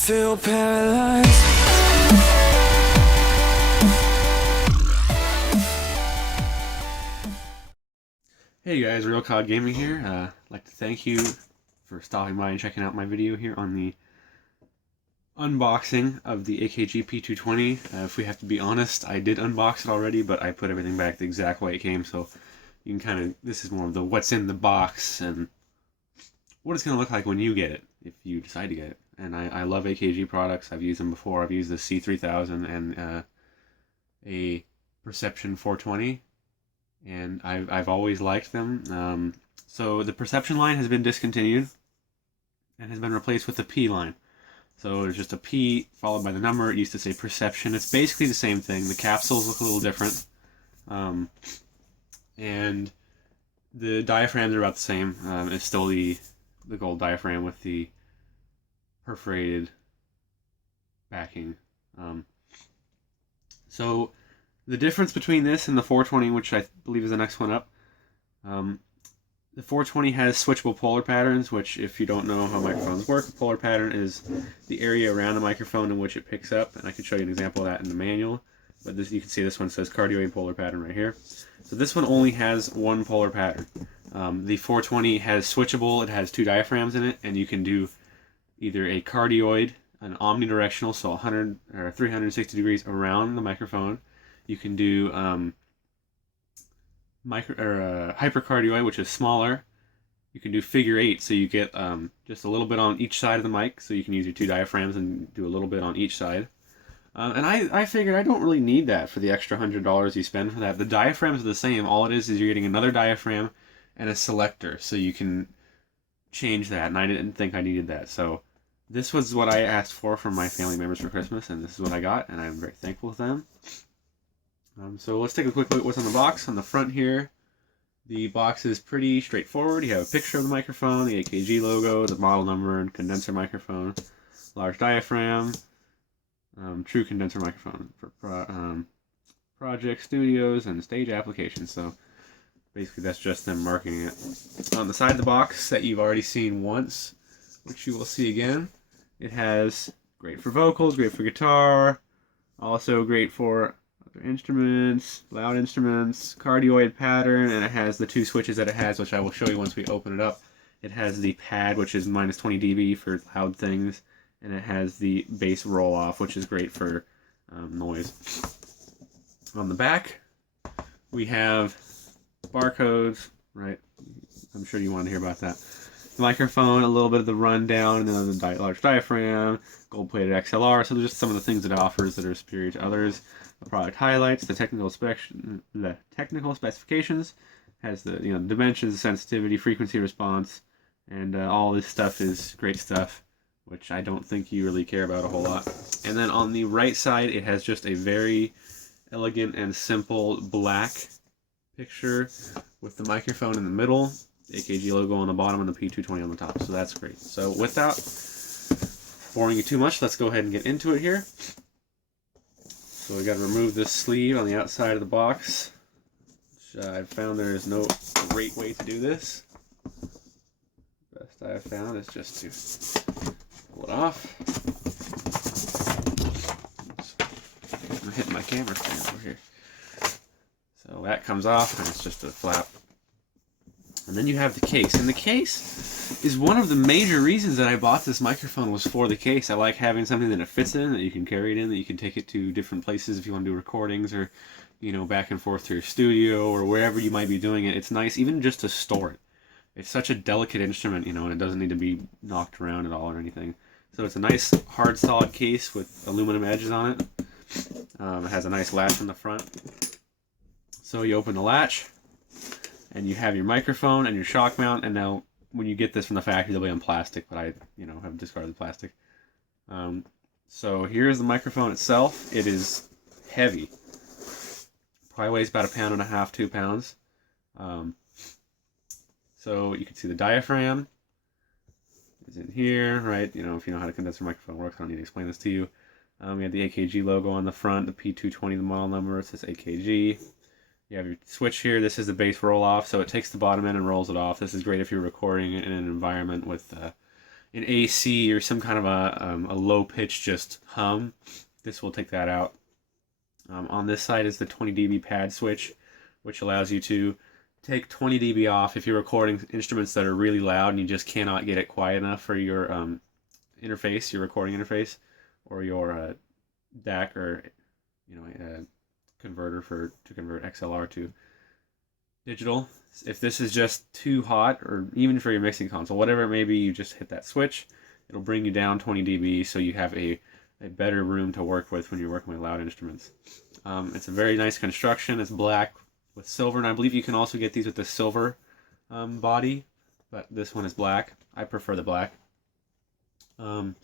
feel paralyzed. Hey guys, Real COD Gaming here. I'd like to thank you for stopping by and checking out my video here on the unboxing of the AKG P220. If we have to be honest, I did unbox it already, but I put everything back the exact way it came, so you can kind of, this is more of the what's in the box and what it's going to look like when you get it, if you decide to get it. And I love AKG products. I've used them before. I've used the C3000 and a Perception 420. And I've always liked them. So the Perception line has been discontinued and has been replaced with the P line. So there's just a P followed by the number. It used to say Perception. It's basically the same thing. The capsules look a little different. And the diaphragms are about the same. It's still the gold diaphragm with the perforated backing. So the difference between this and the 420, which I believe is the next one up, the 420 has switchable polar patterns, which, if you don't know how microphones work, a polar pattern is the area around the microphone in which it picks up, and I can show you an example of that in the manual. But this, you can see this one says cardioid polar pattern right here. So this one only has one polar pattern. The 420 has switchable, it has two diaphragms in it, and you can do either a cardioid, an omnidirectional, so 100 or 360 degrees around the microphone. You can do hypercardioid, which is smaller. You can do figure 8, so you get just a little bit on each side of the mic, so you can use your two diaphragms and do a little bit on each side. And I figured I don't really need that for the extra $100 you spend for that. The diaphragms are the same. All it is you're getting another diaphragm and a selector, so you can change that, and I didn't think I needed that. So this was what I asked for from my family members for Christmas, and this is what I got, and I'm very thankful to them. So let's take a quick look at what's on the box. On the front here, the box is pretty straightforward. You have a picture of the microphone, the AKG logo, the model number, and condenser microphone, large diaphragm, true condenser microphone for project studios and stage applications. So basically that's just them marking it. On the side of the box that you've already seen once, which you will see again, it has great for vocals, great for guitar, also great for other instruments, loud instruments, cardioid pattern, and it has the two switches that it has, which I will show you once we open it up. It has the pad, which is minus 20 dB for loud things, and it has the bass roll off, which is great for noise. On the back, we have barcodes, right? I'm sure you want to hear about that. The microphone, a little bit of the rundown, and then the large diaphragm, gold-plated XLR. So there's just some of the things it offers that are superior to others. The product highlights, the technical specifications, has the dimensions, sensitivity, frequency response, and all this stuff is great stuff, which I don't think you really care about a whole lot. And then on the right side, it has just a very elegant and simple black picture with the microphone in the middle, the AKG logo on the bottom, and the P220 on the top. So that's great. So without boring you too much, let's go ahead and get into it here. So we got to remove this sleeve on the outside of the box, which I've found there is no great way to do this. Best I've found is just to pull it off. Oops. I'm hitting my camera stand over here. So that comes off, and it's just a flap. And then you have the case, and the case is one of the major reasons that I bought this microphone, was for the case. I like having something that it fits in, that you can carry it in, that you can take it to different places if you want to do recordings, or back and forth to your studio or wherever you might be doing it. It's nice even just to store it. It's such a delicate instrument, and it doesn't need to be knocked around at all or anything. So it's a nice hard solid case with aluminum edges on it. It has a nice latch in the front. So you open the latch, and you have your microphone and your shock mount. And now, when you get this from the factory, they'll be on plastic, but I, have discarded the plastic. So here's the microphone itself. It is heavy. Probably weighs about 1.5 pounds, 2 pounds. So you can see the diaphragm is in here, right? If you know how the condenser microphone works, I don't need to explain this to you. We have the AKG logo on the front, the P220, the model number. It says AKG. You have your switch here. This is the bass roll off, so it takes the bottom end and rolls it off. This is great if you're recording in an environment with an AC or some kind of a low pitch just hum, this will take that out. On this side is the 20 dB pad switch, which allows you to take 20 dB off if you're recording instruments that are really loud and you just cannot get it quiet enough for your interface, your recording interface, or your DAC, or converter to convert XLR to digital. If this is just too hot, or even for your mixing console, whatever it may be, you just hit that switch. It'll bring you down 20 dB, so you have a better room to work with when you're working with loud instruments. It's a very nice construction. It's black with silver, and I believe you can also get these with the silver body, but this one is black. I prefer the black. On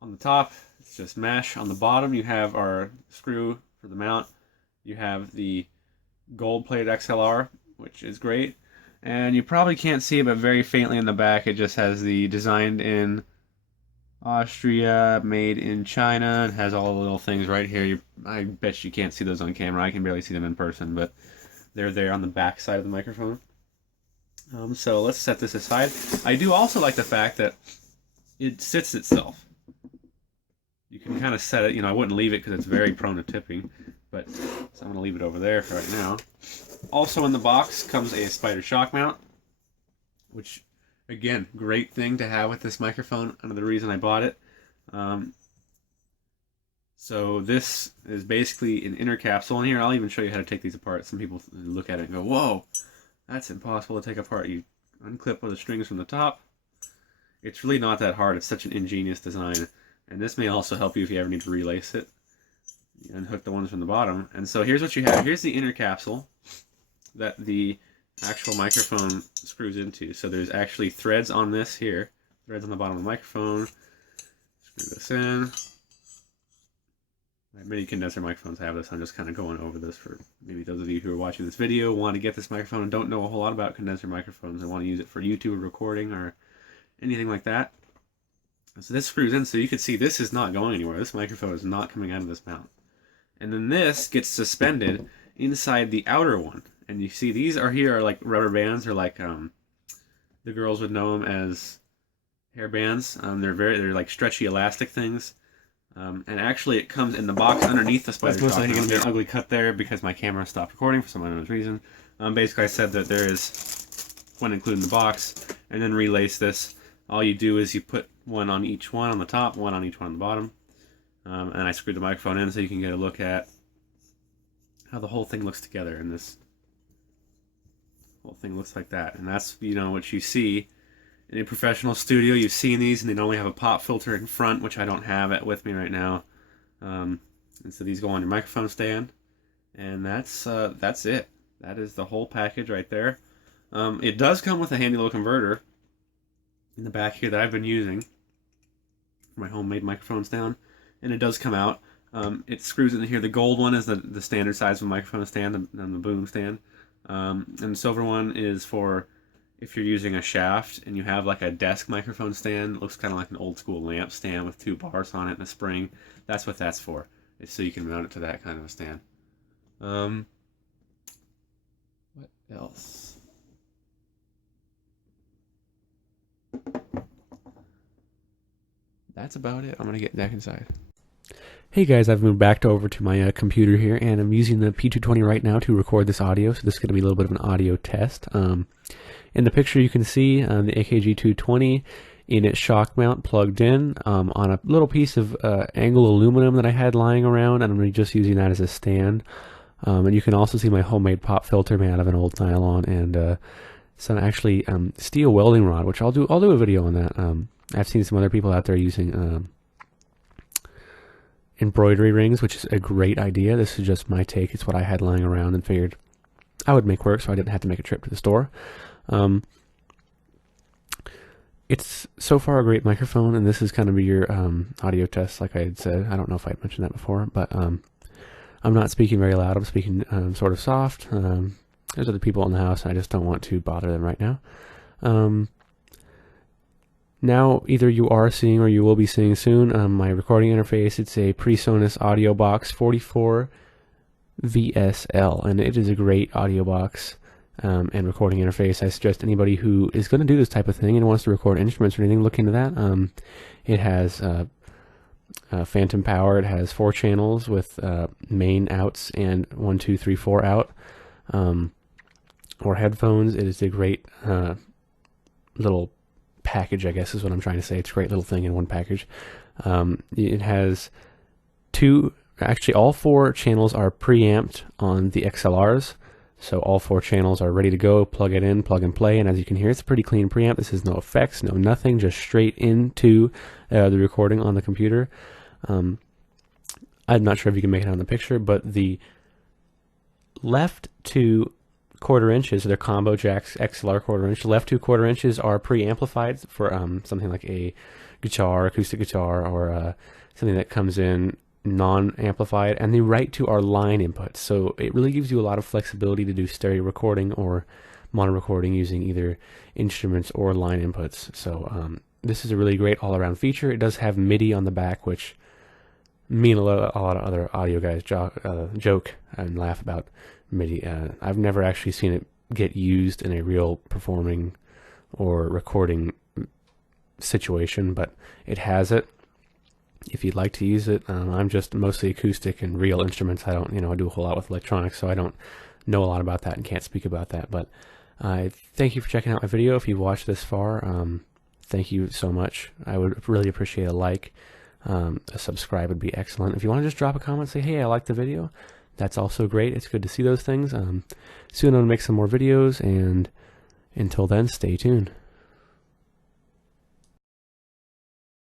the top, it's just mesh. On the bottom, you have our screw for the mount. You have the gold-plated XLR, which is great. And you probably can't see it, but very faintly in the back, it just has the designed in Austria, made in China. It has all the little things right here. I bet you can't see those on camera. I can barely see them in person, but they're there on the back side of the microphone. So let's set this aside. I do also like the fact that it sits itself. You can kind of set it, I wouldn't leave it because it's very prone to tipping, but so I'm going to leave it over there for right now. Also in the box comes a Spyder shock mount, which, again, great thing to have with this microphone, another reason I bought it. So this is basically an inner capsule. And here, I'll even show you how to take these apart. Some people look at it and go, whoa, that's impossible to take apart. You unclip one of the strings from the top. It's really not that hard. It's such an ingenious design. And this may also help you if you ever need to relace it. You unhook the ones from the bottom. And so here's what you have. Here's the inner capsule that the actual microphone screws into. So there's actually threads on this here. Threads on the bottom of the microphone. Screw this in. Many condenser microphones have this. I'm just kind of going over this for maybe those of you who are watching this video, want to get this microphone and don't know a whole lot about condenser microphones and want to use it for YouTube recording or anything like that. So this screws in, so you can see this is not going anywhere. This microphone is not coming out of this mount. And then this gets suspended inside the outer one. And you see these are like rubber bands, or like the girls would know them as hair bands. They're like stretchy elastic things. And actually it comes in the box underneath the Spyder. That's most likely going to be an ugly cut there because my camera stopped recording for some unknown reason. Basically I said that there is one included in the box, and then relace this. All you do is you put one on each one on the top, one on each one on the bottom. And I screwed the microphone in so you can get a look at how the whole thing looks together. And this whole thing looks like that. And that's, what you see in a professional studio. You've seen these, and they normally have a pop filter in front, which I don't have it with me right now. And so these go on your microphone stand. And that's it. That is the whole package right there. It does come with a handy little converter in the back here that I've been using for my homemade microphone stand, and it does come out. It screws in here. The gold one is the standard size of a microphone stand and the boom stand, and the silver one is for if you're using a shaft and you have like a desk microphone stand. It looks kind of like an old school lamp stand with 2 bars on it and a spring. That's what that's for. It's so you can mount it to that kind of a stand. What else? That's about it. I'm going to get back inside. Hey guys, I've moved back over to my computer here, and I'm using the P220 right now to record this audio, so this is going to be a little bit of an audio test. In the picture you can see the AKG P220 in its shock mount plugged in on a little piece of angle aluminum that I had lying around, and I'm just using that as a stand. And you can also see my homemade pop filter made out of an old nylon and some actually steel welding rod, which I'll do a video on that. I've seen some other people out there using embroidery rings, which is a great idea. This is just my take. It's what I had lying around and figured I would make work, so I didn't have to make a trip to the store. It's so far a great microphone, and this is kind of your audio test, like I had said. I don't know if I had mentioned that before, but I'm not speaking very loud. I'm speaking sort of soft. There's other people in the house, and I just don't want to bother them right now. Now, either you are seeing or you will be seeing soon my recording interface. It's a PreSonus Audio Box 44 VSL, and it is a great audio box. and recording interface. I suggest anybody who is going to do this type of thing and wants to record instruments or anything, look into that. It has phantom power. It has 4 channels with main outs and 1, 2, 3, 4 out. Or headphones. It is a great little package, I guess is what I'm trying to say. It's a great little thing in one package. It has actually all 4 channels are preamped on the XLRs. So all 4 channels are ready to go. Plug it in, plug and play, and as you can hear, it's a pretty clean preamp. This is no effects, no nothing, just straight into the recording on the computer. I'm not sure if you can make it out on the picture, but the left 2 1/4 inches, they're combo jacks, XLR 1/4 inch. The left 2 1/4 inches are pre-amplified for something like a guitar, acoustic guitar, or something that comes in non-amplified, and the right 2 are line inputs. So it really gives you a lot of flexibility to do stereo recording or mono recording using either instruments or line inputs. So this is a really great all-around feature. It does have MIDI on the back, which me and a lot of other audio guys joke and laugh about MIDI. I've never actually seen it get used in a real performing or recording situation, but it has it. If you'd like to use it, I'm just mostly acoustic and real instruments. I don't, I do a whole lot with electronics, so I don't know a lot about that and can't speak about that. But I thank you for checking out my video. If you've watched this far, thank you so much. I would really appreciate a like. A subscribe would be excellent. If you want to just drop a comment, say, hey, I liked the video, that's also great. It's good to see those things. Soon I'm going to make some more videos, and until then, stay tuned.